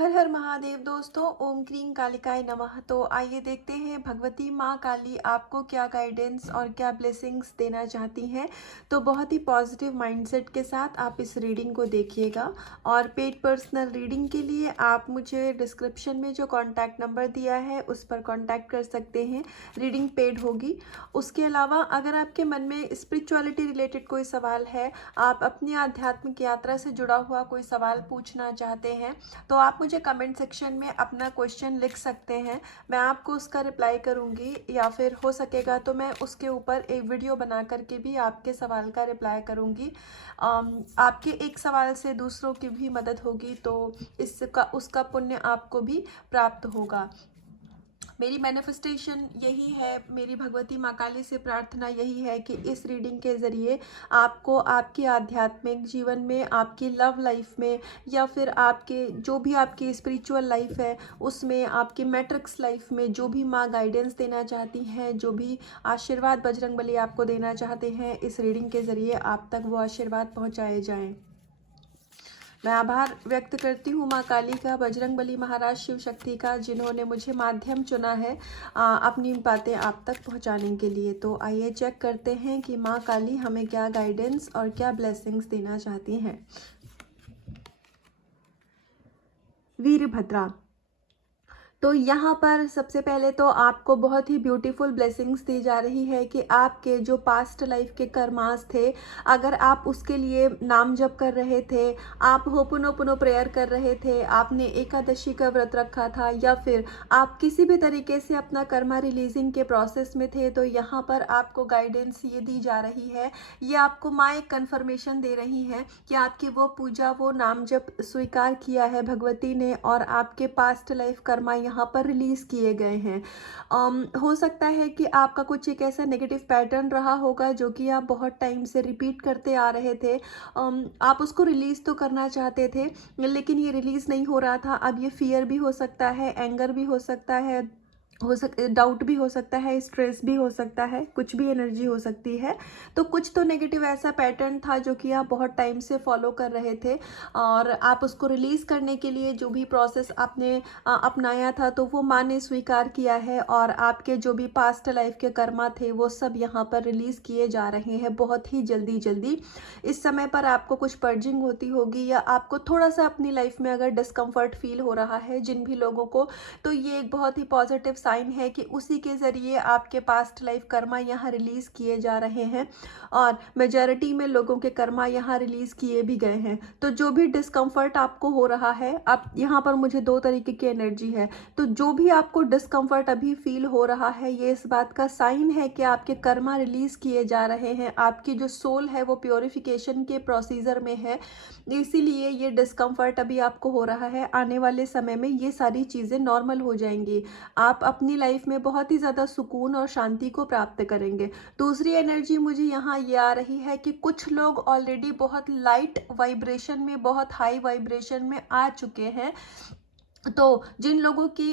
हर हर महादेव दोस्तों, ओम क्रीं कालिकाय नमः। तो आइए देखते हैं भगवती माँ काली आपको क्या गाइडेंस और क्या ब्लेसिंग्स देना चाहती हैं। तो बहुत ही पॉजिटिव माइंडसेट के साथ आप इस रीडिंग को देखिएगा। और पेड पर्सनल रीडिंग के लिए आप मुझे डिस्क्रिप्शन में जो कॉन्टैक्ट नंबर दिया है उस पर कॉन्टैक्ट कर सकते हैं। रीडिंग पेड होगी। उसके अलावा अगर आपके मन में स्पिरिचुअलिटी रिलेटेड कोई सवाल है, आप अपनी आध्यात्मिक यात्रा से जुड़ा हुआ कोई सवाल पूछना चाहते हैं, तो आप मुझे कमेंट सेक्शन में अपना क्वेश्चन लिख सकते हैं। मैं आपको उसका रिप्लाई करूंगी, या फिर हो सकेगा तो मैं उसके ऊपर एक वीडियो बना करके भी आपके सवाल का रिप्लाई करूंगी। आपके एक सवाल से दूसरों की भी मदद होगी, तो इसका उसका पुण्य आपको भी प्राप्त होगा। मेरी मैनिफेस्टेशन यही है, मेरी भगवती माँ काली से प्रार्थना यही है कि इस रीडिंग के ज़रिए आपको आपके आध्यात्मिक जीवन में, आपकी लव लाइफ में, या फिर आपके जो भी आपकी स्पिरिचुअल लाइफ है उसमें, आपकी मैट्रिक्स लाइफ में जो भी माँ गाइडेंस देना चाहती हैं, जो भी आशीर्वाद बजरंगबली आपको देना चाहते हैं, इस रीडिंग के ज़रिए आप तक वो आशीर्वाद पहुँचाए जाएँ। मैं आभार व्यक्त करती हूँ माँ काली का, बजरंगबली महाराज शिव शक्ति का, जिन्होंने मुझे माध्यम चुना है अपनी बातें आप तक पहुँचाने के लिए। तो आइए चेक करते हैं कि माँ काली हमें क्या गाइडेंस और क्या ब्लेसिंग्स देना चाहती हैं। वीरभद्रा। तो यहाँ पर सबसे पहले तो आपको बहुत ही ब्यूटीफुल ब्लेसिंग्स दी जा रही है कि आपके जो पास्ट लाइफ के कर्मास थे, अगर आप उसके लिए नाम जप कर रहे थे, आप होपुनोपुनो प्रेयर कर रहे थे, आपने एकादशी का व्रत रखा था, या फिर आप किसी भी तरीके से अपना कर्मा रिलीजिंग के प्रोसेस में थे, तो यहाँ पर आपको गाइडेंस ये दी जा रही है, ये आपको माँ एक कन्फर्मेशन दे रही है कि आपकी वो पूजा, वो नाम जप स्वीकार किया है भगवती ने, और आपके पास्ट लाइफ कर्मा यहाँ पर रिलीज किए गए हैं। हो सकता है कि आपका कुछ एक ऐसा नेगेटिव पैटर्न रहा होगा जो कि आप बहुत टाइम से रिपीट करते आ रहे थे। आप उसको रिलीज तो करना चाहते थे, लेकिन ये रिलीज नहीं हो रहा था। अब ये फियर भी हो सकता है, एंगर भी हो सकता है, डाउट भी हो सकता है, स्ट्रेस भी हो सकता है, कुछ भी एनर्जी हो सकती है। तो कुछ तो नेगेटिव ऐसा पैटर्न था जो कि आप बहुत टाइम से फॉलो कर रहे थे, और आप उसको रिलीज़ करने के लिए जो भी प्रोसेस आपने अपनाया था, तो वो माँ ने स्वीकार किया है, और आपके जो भी पास्ट लाइफ के कर्मा थे वो सब यहाँ पर रिलीज़ किए जा रहे हैं बहुत ही जल्दी जल्दी। इस समय पर आपको कुछ पर्जिंग होती होगी, या आपको थोड़ा सा अपनी लाइफ में अगर डिस्कम्फर्ट फील हो रहा है जिन भी लोगों को, तो ये एक बहुत ही पॉजिटिव साइन है कि उसी के ज़रिए आपके पास्ट लाइफ कर्मा यहाँ रिलीज़ किए जा रहे हैं, और मेजॉरिटी में लोगों के कर्मा यहाँ रिलीज़ किए भी गए हैं। तो जो भी डिस्कम्फर्ट आपको हो रहा है, आप यहाँ पर मुझे दो तरीके की एनर्जी है, तो जो भी आपको डिस्कम्फर्ट अभी फील हो रहा है, ये इस बात का साइन है कि आपके कर्मा रिलीज़ किए जा रहे हैं। आपकी जो सोल है वो प्योरिफिकेशन के प्रोसीजर में है, इसीलिए ये डिस्कम्फर्ट अभी आपको हो रहा है। आने वाले समय में ये सारी चीज़ें नॉर्मल हो जाएंगी। आप अपनी लाइफ में बहुत ही ज़्यादा सुकून और शांति को प्राप्त करेंगे। दूसरी एनर्जी मुझे यहाँ ये आ रही है कि कुछ लोग ऑलरेडी बहुत लाइट वाइब्रेशन में, बहुत हाई वाइब्रेशन में आ चुके हैं। तो जिन लोगों की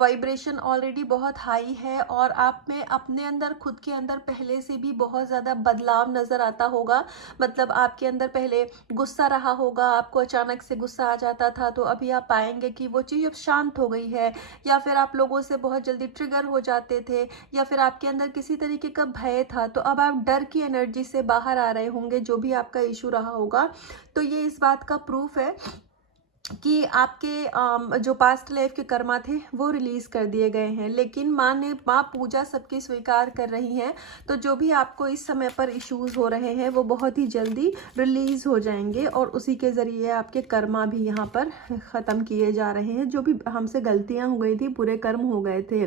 वाइब्रेशन ऑलरेडी बहुत हाई है, और आप में अपने अंदर, खुद के अंदर पहले से भी बहुत ज़्यादा बदलाव नज़र आता होगा, मतलब आपके अंदर पहले गुस्सा रहा होगा, आपको अचानक से गुस्सा आ जाता था, तो अभी आप पाएंगे कि वो चीज़ अब शांत हो गई है। या फिर आप लोगों से बहुत जल्दी ट्रिगर हो जाते थे, या फिर आपके अंदर किसी तरीके का भय था, तो अब आप डर की एनर्जी से बाहर आ रहे होंगे, जो भी आपका इशू रहा होगा। तो ये इस बात का प्रूफ है कि आपके जो पास्ट लाइफ के कर्मा थे वो रिलीज़ कर दिए गए हैं। लेकिन माँ पूजा सबकी स्वीकार कर रही हैं, तो जो भी आपको इस समय पर इश्यूज हो रहे हैं वो बहुत ही जल्दी रिलीज़ हो जाएंगे, और उसी के ज़रिए आपके कर्मा भी यहाँ पर ख़त्म किए जा रहे हैं। जो भी हमसे गलतियाँ हो गई थी, बुरे कर्म हो गए थे,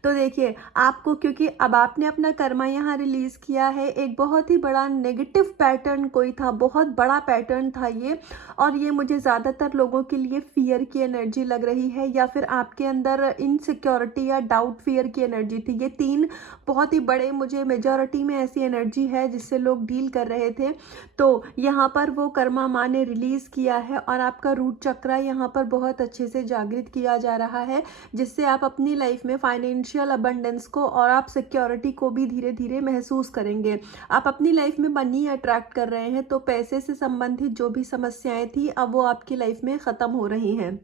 तो देखिए आपको, क्योंकि अब आपने अपना कर्मा यहाँ रिलीज़ किया है, एक बहुत ही बड़ा नेगेटिव पैटर्न कोई था, बहुत बड़ा पैटर्न था ये, और ये मुझे ज़्यादातर लोगों के लिए फियर की एनर्जी लग रही है, या फिर आपके अंदर इनसिक्योरिटी या डाउट, फियर की एनर्जी थी। ये तीन बहुत ही बड़े, मुझे मेजॉरिटी में ऐसी एनर्जी है जिससे लोग डील कर रहे थे। तो यहाँ पर वो कर्मा माँ ने रिलीज़ किया है, और आपका रूट चक्रा यहाँ पर बहुत अच्छे से जागृत किया जा रहा है, जिससे आप अपनी लाइफ में फाइनेंशियल अबंडेंस को और आप सिक्योरिटी को भी धीरे धीरे महसूस करेंगे। आप अपनी लाइफ में मनी अट्रैक्ट कर रहे हैं, तो पैसे से संबंधित जो भी समस्याएं थी अब वो आपकी लाइफ में ख़त्म हो रही हैं।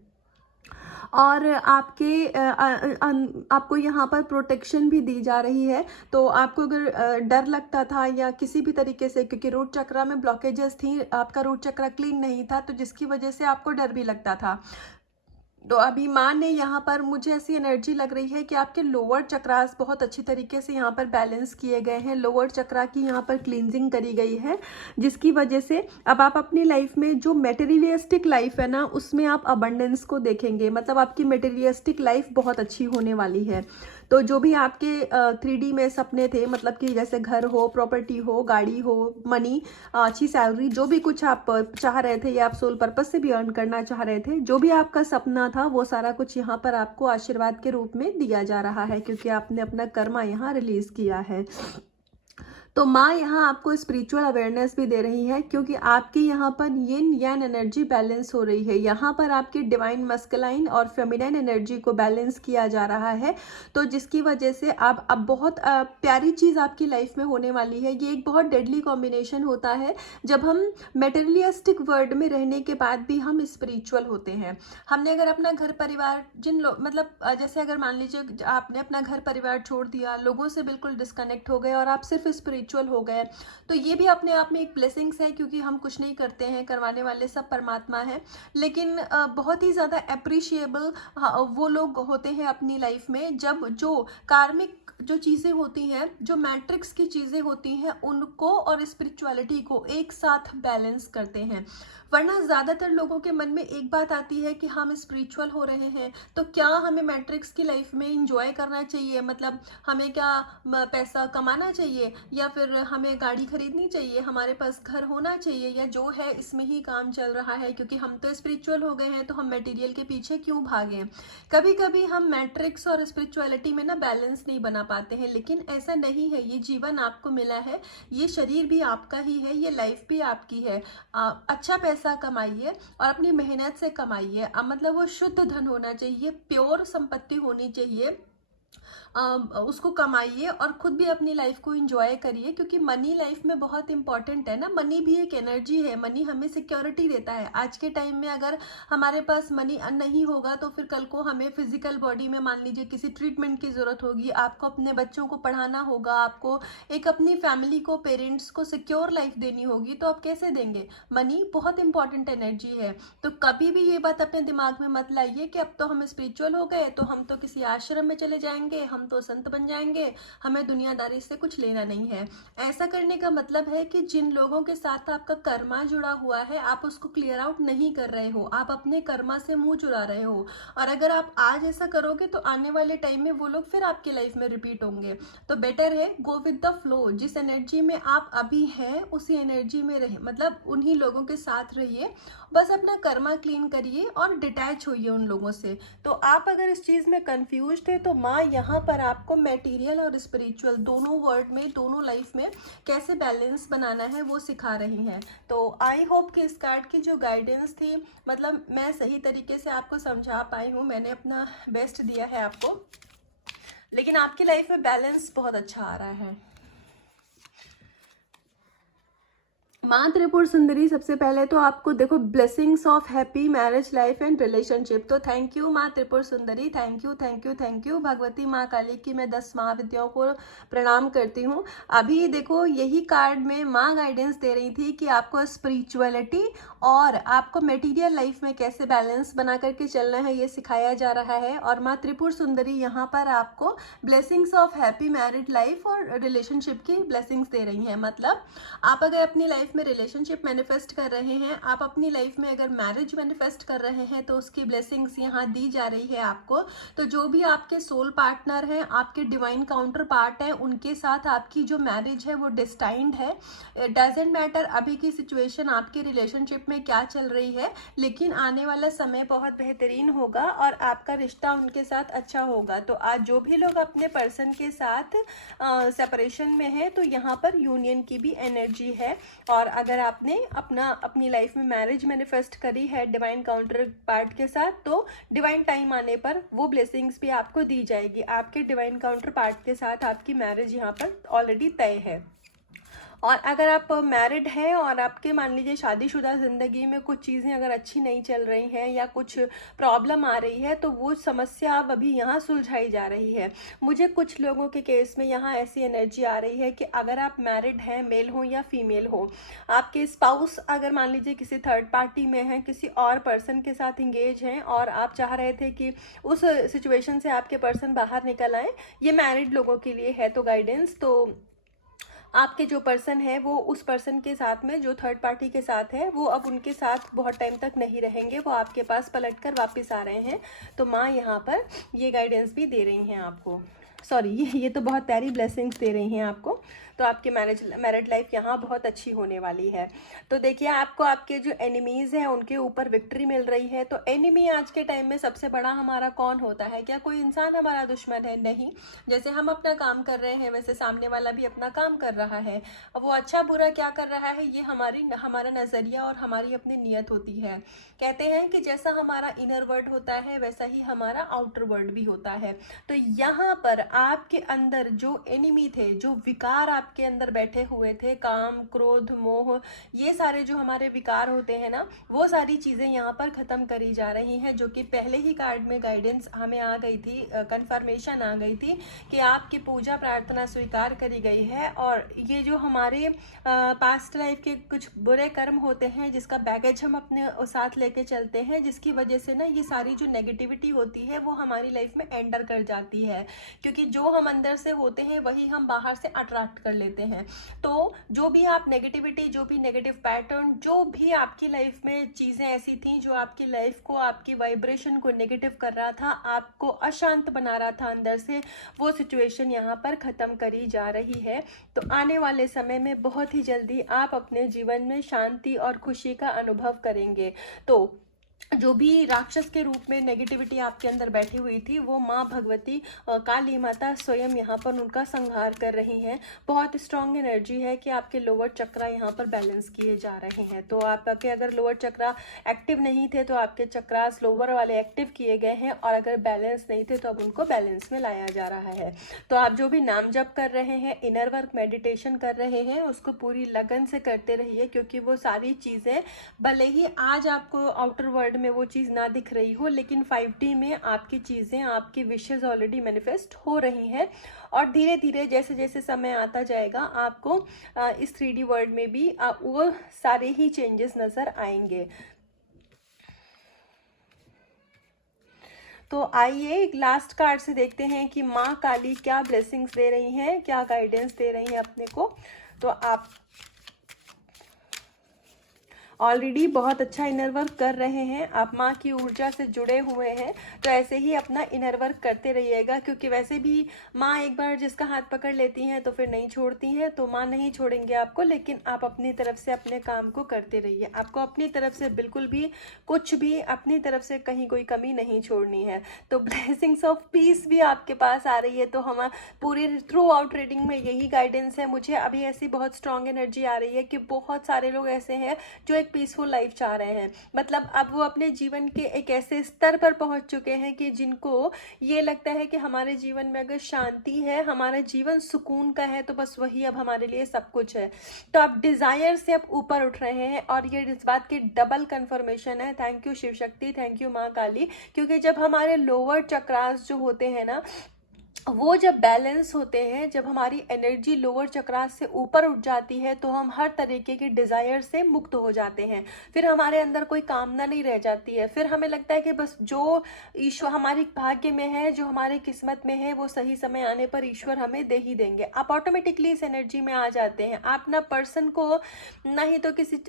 और आपको यहाँ पर प्रोटेक्शन भी दी जा रही है। तो आपको अगर डर लगता था या किसी भी तरीके से, क्योंकि रूट चक्रा में ब्लॉकेजेस थी, आपका रूट चक्रा क्लीन नहीं था, तो जिसकी वजह से आपको डर भी लगता था, तो अभी माँ ने यहाँ पर, मुझे ऐसी एनर्जी लग रही है कि आपके लोअर चक्रास बहुत अच्छी तरीके से यहाँ पर बैलेंस किए गए हैं। लोअर चक्रा की यहाँ पर क्लींजिंग करी गई है, जिसकी वजह से अब आप अपनी लाइफ में जो मटेरियलिस्टिक लाइफ है ना, उसमें आप अबंडेंस को देखेंगे। मतलब आपकी मटेरियलिस्टिक लाइफ बहुत अच्छी होने वाली है। तो जो भी आपके 3D में सपने थे, मतलब कि जैसे घर हो, प्रॉपर्टी हो, गाड़ी हो, मनी, अच्छी सैलरी, जो भी कुछ आप चाह रहे थे या आप सोल पर्पस से भी अर्न करना चाह रहे थे, जो भी आपका सपना था, वो सारा कुछ यहाँ पर आपको आशीर्वाद के रूप में दिया जा रहा है, क्योंकि आपने अपना कर्मा यहाँ रिलीज किया है। तो माँ यहाँ आपको स्पिरिचुअल अवेयरनेस भी दे रही है, क्योंकि आपकी यहाँ पर यिन यान एनर्जी बैलेंस हो रही है। यहाँ पर आपकी डिवाइन मस्कुलाइन और फेमिनाइन एनर्जी को बैलेंस किया जा रहा है। तो जिसकी वजह से अब बहुत प्यारी चीज़ आपकी लाइफ में होने वाली है। ये एक बहुत डेडली कॉम्बिनेशन होता है जब हम मेटेरियलिस्टिक वर्ल्ड में रहने के बाद भी हम स्पिरिचुअल होते हैं। हमने अगर अपना घर परिवार, जिन लोग, मतलब जैसे अगर मान लीजिए आपने अपना घर परिवार छोड़ दिया, लोगों से बिल्कुल डिस्कनेक्ट हो गए और आप सिर्फ स्पिरिचुअल हो गए, तो ये भी अपने आप में एक ब्लेसिंग्स है, क्योंकि हम कुछ नहीं करते हैं, करवाने वाले सब परमात्मा है। लेकिन बहुत ही ज़्यादा अप्रिशिएबल वो लोग होते हैं अपनी लाइफ में, जब जो कार्मिक जो चीज़ें होती हैं, जो मैट्रिक्स की चीज़ें होती हैं, उनको और स्पिरिचुअलिटी को एक साथ बैलेंस करते हैं। वरना ज़्यादातर लोगों के मन में एक बात आती है कि हम स्पिरिचुअल हो रहे हैं, तो क्या हमें मैट्रिक्स की लाइफ में इंजॉय करना चाहिए, मतलब हमें क्या पैसा कमाना चाहिए, या फिर हमें गाड़ी खरीदनी चाहिए, हमारे पास घर होना चाहिए, या जो है इसमें ही काम चल रहा है, क्योंकि हम तो स्पिरिचुअल हो गए हैं, तो हम मटेरियल के पीछे क्यों भागें। कभी कभी हम मैट्रिक्स और स्पिरिचुअलिटी में ना बैलेंस नहीं बना पाते हैं, लेकिन ऐसा नहीं है। ये जीवन आपको मिला है, ये शरीर भी आपका ही है, ये लाइफ भी आपकी है। अच्छा पैसा कमाइए और अपनी मेहनत से कमाइए। मतलब वो शुद्ध धन होना चाहिए, प्योर संपत्ति होनी चाहिए। उसको कमाइए और खुद भी अपनी लाइफ को एंजॉय करिए, क्योंकि मनी लाइफ में बहुत इंपॉर्टेंट है ना। मनी भी एक एनर्जी है, मनी हमें सिक्योरिटी देता है। आज के टाइम में अगर हमारे पास मनी नहीं होगा, तो फिर कल को हमें फिजिकल बॉडी में मान लीजिए किसी ट्रीटमेंट की ज़रूरत होगी, आपको अपने बच्चों को पढ़ाना होगा, आपको एक अपनी फैमिली को, पेरेंट्स को सिक्योर लाइफ देनी होगी, तो आप कैसे देंगे। मनी बहुत इंपॉर्टेंट एनर्जी है। तो कभी भी ये बात अपने दिमाग में मत लाइए कि अब तो हम स्पिरिचुअल हो गए, तो हम तो किसी आश्रम में चले जाएंगे, हम तो संत बन जाएंगे, हमें दुनियादारी से कुछ लेना नहीं है। ऐसा करने का मतलब है कि जिन लोगों के साथ आपका कर्मा जुड़ा हुआ है, आप उसको क्लियर आउट नहीं कर रहे हो, आप अपने कर्मा से मुंह चुरा रहे हो। और अगर आप आज ऐसा करोगे, तो आने वाले टाइम में वो लोग फिर आपकी लाइफ में रिपीट होंगे। तो बेटर है गो विद द फ्लो। जिस एनर्जी में आप अभी हैं, उसी एनर्जी में रहे, मतलब उन्हीं लोगों के साथ रहिए, बस अपना कर्मा क्लीन करिए और डिटैच होइए उन लोगों से। तो आप अगर इस चीज़ में कंफ्यूज थे, तो माँ यहाँ पर आपको मटेरियल और स्पिरिचुअल दोनों वर्ड में, दोनों लाइफ में कैसे बैलेंस बनाना है वो सिखा रही हैं। तो आई होप कि इस कार्ड की जो गाइडेंस थी, मतलब मैं सही तरीके से आपको समझा पाई हूँ, मैंने अपना बेस्ट दिया है आपको, लेकिन आपकी लाइफ में बैलेंस बहुत अच्छा आ रहा है। माँ त्रिपुर सुंदरी, सबसे पहले तो आपको देखो blessings of happy marriage life and relationship. तो थैंक यू माँ त्रिपुर सुंदरी, thank you thank you thank you. Bhagwati माँ काली की मैं 10 महाविद्याओं को प्रणाम करती हूँ। अभी देखो यही कार्ड में माँ गाइडेंस दे रही थी कि आपको स्पिरिचुअलिटी और आपको मटेरियल लाइफ में कैसे बैलेंस बना करके चलना है, ये सिखाया जा रहा है। और माँ त्रिपुर सुंदरी यहाँ पर आपको blessings of happy married life और रिलेशनशिप की ब्लेसिंग्स दे रही हैं। मतलब आप अगर अपनी लाइफ में रिलेशनशिप मैनिफेस्ट कर रहे हैं, आप अपनी लाइफ में अगर मैरिज मैनिफेस्ट कर रहे हैं, तो उसकी ब्लेसिंग्स यहाँ दी जा रही है आपको। तो जो भी आपके सोल पार्टनर हैं, आपके डिवाइन काउंटर पार्ट हैं, उनके साथ आपकी जो मैरिज है वो डिस्टाइंड है। डजेंट मैटर अभी की सिचुएशन आपकी रिलेशनशिप में क्या चल रही है, लेकिन आने वाला समय बहुत बेहतरीन होगा और आपका रिश्ता उनके साथ अच्छा होगा। तो आज जो भी लोग अपने पर्सन के साथ सेपरेशन में है, तो यहाँ पर यूनियन की भी एनर्जी है। और अगर आपने अपनी लाइफ में मैरिज मैनिफेस्ट करी है डिवाइन काउंटर पार्ट के साथ, तो डिवाइन टाइम आने पर वो ब्लेसिंग्स भी आपको दी जाएगी। आपके डिवाइन काउंटर पार्ट के साथ आपकी मैरिज यहाँ पर ऑलरेडी तय है। और अगर आप मैरिड हैं और आपके मान लीजिए शादीशुदा ज़िंदगी में कुछ चीज़ें अगर अच्छी नहीं चल रही हैं या कुछ प्रॉब्लम आ रही है, तो वो समस्या अब अभी यहाँ सुलझाई जा रही है। मुझे कुछ लोगों के केस में यहाँ ऐसी एनर्जी आ रही है कि अगर आप मैरिड हैं, मेल हो या फीमेल हो, आपके स्पाउस अगर मान लीजिए किसी थर्ड पार्टी में हैं, किसी और पर्सन के साथ इंगेज हैं और आप चाह रहे थे कि उस सिचुएशन से आपके पर्सन बाहर निकल आए, ये मैरिड लोगों के लिए है तो गाइडेंस। तो आपके जो पर्सन है वो उस पर्सन के साथ में जो थर्ड पार्टी के साथ है वो अब उनके साथ बहुत टाइम तक नहीं रहेंगे, वो आपके पास पलट कर वापस आ रहे हैं। तो माँ यहाँ पर ये गाइडेंस भी दे रही हैं आपको, सॉरी ये तो बहुत प्यारी ब्लेसिंग्स दे रही हैं आपको। तो आपके मैरिड लाइफ यहाँ बहुत अच्छी होने वाली है। तो देखिए आपको आपके जो एनिमीज़ हैं उनके ऊपर विक्ट्री मिल रही है। तो एनिमी आज के टाइम में सबसे बड़ा हमारा कौन होता है? क्या कोई इंसान हमारा दुश्मन है? नहीं। जैसे हम अपना काम कर रहे हैं वैसे सामने वाला भी अपना काम कर रहा है। अब वो अच्छा बुरा क्या कर रहा है ये हमारा नज़रिया और हमारी अपनी नीयत होती है। कहते हैं कि जैसा हमारा इनर वर्ल्ड होता है वैसा ही हमारा आउटर वर्ल्ड भी होता है। तो यहाँ पर आपके अंदर जो एनिमी थे, जो विकार आपके अंदर बैठे हुए थे, काम, क्रोध, मोह, ये सारे जो हमारे विकार होते हैं ना, वो सारी चीज़ें यहाँ पर ख़त्म करी जा रही हैं। जो कि पहले ही कार्ड में गाइडेंस हमें आ गई थी, कंफर्मेशन आ गई थी कि आपकी पूजा प्रार्थना स्वीकार करी गई है। और ये जो हमारे पास्ट लाइफ के कुछ बुरे कर्म होते हैं जिसका बैगेज हम अपने साथ लेके चलते हैं, जिसकी वजह से ना ये सारी जो नेगेटिविटी होती है वो हमारी लाइफ में एंटर कर जाती है। क्योंकि जो हम अंदर से होते हैं वही हम बाहर से अट्रैक्ट कर लेते हैं। तो जो भी आप नेगेटिविटी, जो भी नेगेटिव पैटर्न, जो भी आपकी लाइफ में चीज़ें ऐसी थी जो आपकी लाइफ को, आपकी वाइब्रेशन को नेगेटिव कर रहा था, आपको अशांत बना रहा था अंदर से, वो सिचुएशन यहाँ पर ख़त्म करी जा रही है। तो आने वाले समय में बहुत ही जल्दी आप अपने जीवन में शांति और खुशी का अनुभव करेंगे। तो जो भी राक्षस के रूप में नेगेटिविटी आपके अंदर बैठी हुई थी वो माँ भगवती काली माता स्वयं यहाँ पर उनका संहार कर रही हैं। बहुत स्ट्रांग एनर्जी है कि आपके लोअर चक्रा यहाँ पर बैलेंस किए जा रहे हैं। तो आपके अगर लोअर चक्रा एक्टिव नहीं थे तो आपके चक्रास लोअर वाले एक्टिव किए गए हैं, और अगर बैलेंस नहीं थे तो अब उनको बैलेंस में लाया जा रहा है। तो आप जो भी नाम जप कर रहे हैं, इनर वर्क मेडिटेशन कर रहे हैं, उसको पूरी लगन से करते रहिए। क्योंकि वो सारी चीज़ें भले ही आज आपको आउटर वर्ल्ड में वो चीज़ ना दिख रही हो, लेकिन 5D में आपकी चीज़ें, आपकी विशेज़ ऑलरेडी मैनिफेस्ट हो रही हैं। और धीरे धीरे जैसे जैसे समय आता जाएगा आपको इस 3D वर्ल्ड में भी वो सारे ही चेंजेस नज़र आएंगे। तो आइए एक लास्ट कार्ड से देखते हैं कि माँ काली क्या ब्लेसिंग्स दे रही हैं, क्या गाइडेंस दे रही हैं अपने को। तो आप ऑलरेडी बहुत अच्छा इनर वर्क कर रहे हैं, आप माँ की ऊर्जा से जुड़े हुए हैं, तो ऐसे ही अपना इनर वर्क करते रहिएगा। क्योंकि वैसे भी माँ एक बार जिसका हाथ पकड़ लेती हैं तो फिर नहीं छोड़ती हैं। तो माँ नहीं छोड़ेंगे आपको, लेकिन आप अपनी तरफ से अपने काम को करते रहिए। आपको अपनी तरफ से बिल्कुल भी कुछ भी अपनी तरफ से कहीं कोई कमी नहीं छोड़नी है। तो ब्लेसिंग्स ऑफ पीस भी आपके पास आ रही है। तो हम पूरे थ्रू आउट रीडिंग में यही गाइडेंस है। मुझे अभी ऐसी बहुत स्ट्रांग एनर्जी आ रही है कि बहुत सारे लोग ऐसे हैं जो एक पीसफुल लाइफ चाह रहे हैं। मतलब अब वो अपने जीवन के एक ऐसे स्तर पर पहुंच चुके हैं कि जिनको ये लगता है कि हमारे जीवन में अगर शांति है, हमारा जीवन सुकून का है, तो बस वही अब हमारे लिए सब कुछ है। तो आप डिजायर से अब ऊपर उठ रहे हैं, और ये इस बात की डबल कंफर्मेशन है। Thank you Shiv Shakti, thank you माँ काली। क्योंकि जब हमारे लोअर चक्रास जो होते हैं ना, वो जब बैलेंस होते हैं, जब हमारी एनर्जी लोअर चक्रास से ऊपर उठ जाती है, तो हम हर तरीके की डिज़ायर से मुक्त हो जाते हैं। फिर हमारे अंदर कोई कामना नहीं रह जाती है। फिर हमें लगता है कि बस जो ईश्वर हमारी भाग्य में है, जो हमारे किस्मत में है, वो सही समय आने पर ईश्वर हमें दे ही देंगे। आप ऑटोमेटिकली इस एनर्जी में आ जाते हैं। आप ना पर्सन को, ना ही तो किसी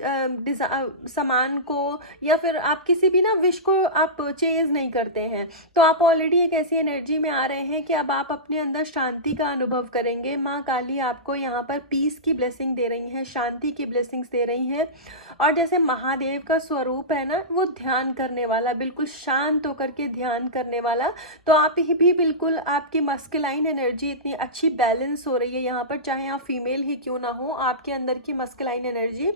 सामान को, या फिर आप किसी भी ना विश को आप चेज नहीं करते हैं। तो आप ऑलरेडी एक ऐसी एनर्जी में आ रहे हैं कि अब आप अपने अंदर शांति का अनुभव करेंगे। माँ काली आपको यहाँ पर पीस की ब्लेसिंग दे रही हैं, शांति की ब्लेसिंग्स दे रही हैं। और जैसे महादेव का स्वरूप है ना, वो ध्यान करने वाला, बिल्कुल शांत होकर के ध्यान करने वाला। तो आप ही भी बिल्कुल, आपकी मस्कुलाइन एनर्जी इतनी अच्छी बैलेंस हो रही है यहाँ पर, चाहे आप फीमेल ही क्यों ना हो, आपके अंदर की मस्कुलाइन एनर्जी,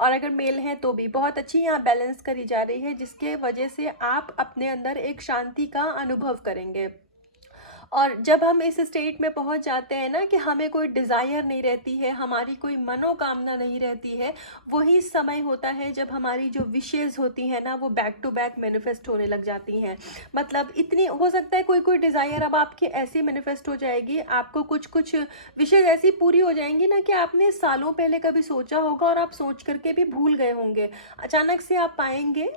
और अगर मेल हैं तो भी बहुत अच्छी यहाँ बैलेंस करी जा रही है, जिसके वजह से आप अपने अंदर एक शांति का अनुभव करेंगे। और जब हम इस स्टेट में पहुंच जाते हैं ना कि हमें कोई डिज़ायर नहीं रहती है, हमारी कोई मनोकामना नहीं रहती है, वही समय होता है जब हमारी जो विशेज़ होती हैं ना वो बैक टू बैक मैनिफेस्ट होने लग जाती हैं। मतलब इतनी हो सकता है कोई कोई डिज़ायर अब आपकी ऐसी मैनिफेस्ट हो जाएगी, आपको कुछ कुछ विशेज़ ऐसी पूरी हो जाएंगी ना कि आपने सालों पहले कभी सोचा होगा और आप सोच करके भी भूल गए होंगे। अचानक से आप पाएंगे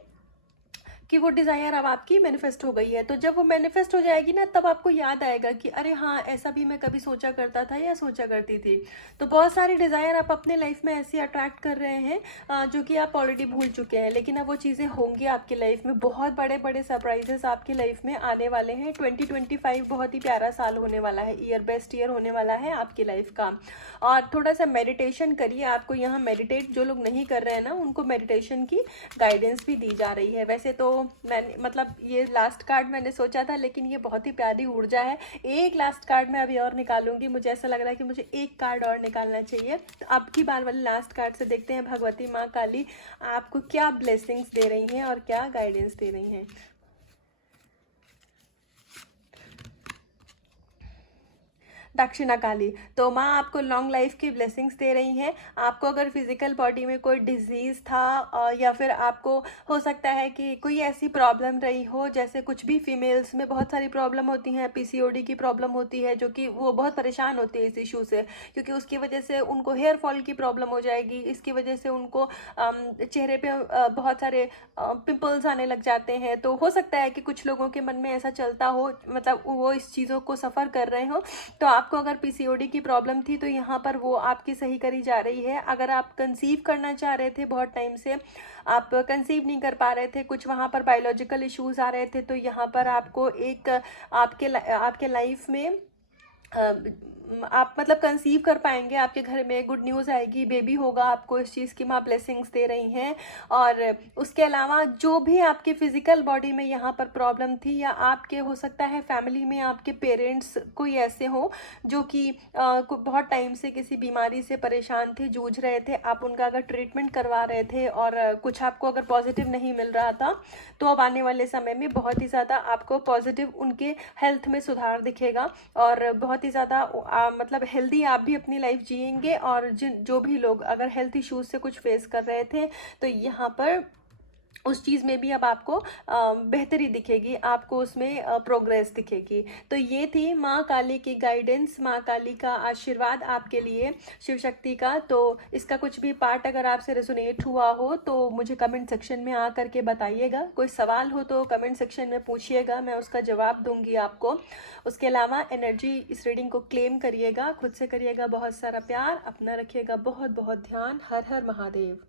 कि वो डिज़ायर अब आपकी मैनिफेस्ट हो गई है। तो जब वो मैनिफेस्ट हो जाएगी ना तब आपको याद आएगा कि अरे हाँ, ऐसा भी मैं कभी सोचा करता था या सोचा करती थी। तो बहुत सारी डिज़ायर आप अपने लाइफ में ऐसी अट्रैक्ट कर रहे हैं जो कि आप ऑलरेडी भूल चुके हैं, लेकिन अब वो चीज़ें होंगी आपकी लाइफ में। बहुत बड़े बड़े सरप्राइजेस आपकी लाइफ में आने वाले हैं। 2025 बहुत ही प्यारा साल होने वाला है, ईयर बेस्ट ईयर होने वाला है आपकी लाइफ का। और थोड़ा सा मेडिटेशन करिए। आपको यहाँ मेडिटेट जो लोग नहीं कर रहे हैं ना उनको मेडिटेशन की गाइडेंस भी दी जा रही है। वैसे तो मैंने मतलब ये लास्ट कार्ड मैंने सोचा था, लेकिन ये बहुत ही प्यारी ऊर्जा है। एक लास्ट कार्ड मैं अभी और निकालूंगी, मुझे ऐसा लग रहा है कि मुझे एक कार्ड और निकालना चाहिए। तो अब की बार वाले लास्ट कार्ड से देखते हैं भगवती माँ काली आपको क्या ब्लेसिंग्स दे रही हैं और क्या गाइडेंस दे रही हैं। दक्षिणा काली, तो माँ आपको लॉन्ग लाइफ की ब्लेसिंग्स दे रही हैं। आपको अगर फिजिकल बॉडी में कोई डिजीज़ था या फिर आपको हो सकता है कि कोई ऐसी प्रॉब्लम रही हो, जैसे कुछ भी फीमेल्स में बहुत सारी प्रॉब्लम होती हैं, पीसीओडी की प्रॉब्लम होती है, जो कि वो बहुत परेशान होती है इस इशू से, क्योंकि उसकी वजह से उनको हेयर फॉल की प्रॉब्लम हो जाएगी। इसकी वजह से उनको चेहरे पे बहुत सारे पिंपल्स आने लग जाते हैं। तो हो सकता है कि कुछ लोगों के मन में ऐसा चलता हो, मतलब वो इस चीज़ों को सफ़र कर रहे हो। तो आपको अगर पीसीओडी की प्रॉब्लम थी तो यहाँ पर वो आपकी सही करी जा रही है। अगर आप कंसीव करना चाह रहे थे, बहुत टाइम से आप कंसीव नहीं कर पा रहे थे, कुछ वहाँ पर बायोलॉजिकल इश्यूज आ रहे थे, तो यहाँ पर आपको एक आपके लाइफ में आप मतलब कंसीव कर पाएंगे। आपके घर में गुड न्यूज़ आएगी, बेबी होगा। आपको इस चीज़ की माँ ब्लेसिंग्स दे रही हैं। और उसके अलावा जो भी आपके फिजिकल बॉडी में यहाँ पर प्रॉब्लम थी, या आपके हो सकता है फैमिली में आपके पेरेंट्स कोई ऐसे हो जो कि बहुत टाइम से किसी बीमारी से परेशान थे, जूझ रहे थे, आप उनका अगर ट्रीटमेंट करवा रहे थे और कुछ आपको अगर पॉजिटिव नहीं मिल रहा था, तो अब आने वाले समय में बहुत ही ज़्यादा आपको पॉजिटिव उनके हेल्थ में सुधार दिखेगा और बहुत ही ज़्यादा मतलब हेल्दी आप भी अपनी लाइफ जिएंगे। और जो भी लोग अगर हेल्थ इश्यूज से कुछ फेस कर रहे थे, तो यहाँ पर उस चीज़ में भी अब आपको बेहतरी दिखेगी, आपको उसमें प्रोग्रेस दिखेगी। तो ये थी माँ काली की गाइडेंस, माँ काली का आशीर्वाद आपके लिए, शिव शक्ति का। तो इसका कुछ भी पार्ट अगर आपसे रेजोनेट हुआ हो तो मुझे कमेंट सेक्शन में आ करके बताइएगा। कोई सवाल हो तो कमेंट सेक्शन में पूछिएगा, मैं उसका जवाब दूंगी आपको। उसके अलावा एनर्जी इस रीडिंग को क्लेम करिएगा, खुद से करिएगा बहुत सारा प्यार, अपना रखिएगा बहुत बहुत ध्यान। हर हर महादेव।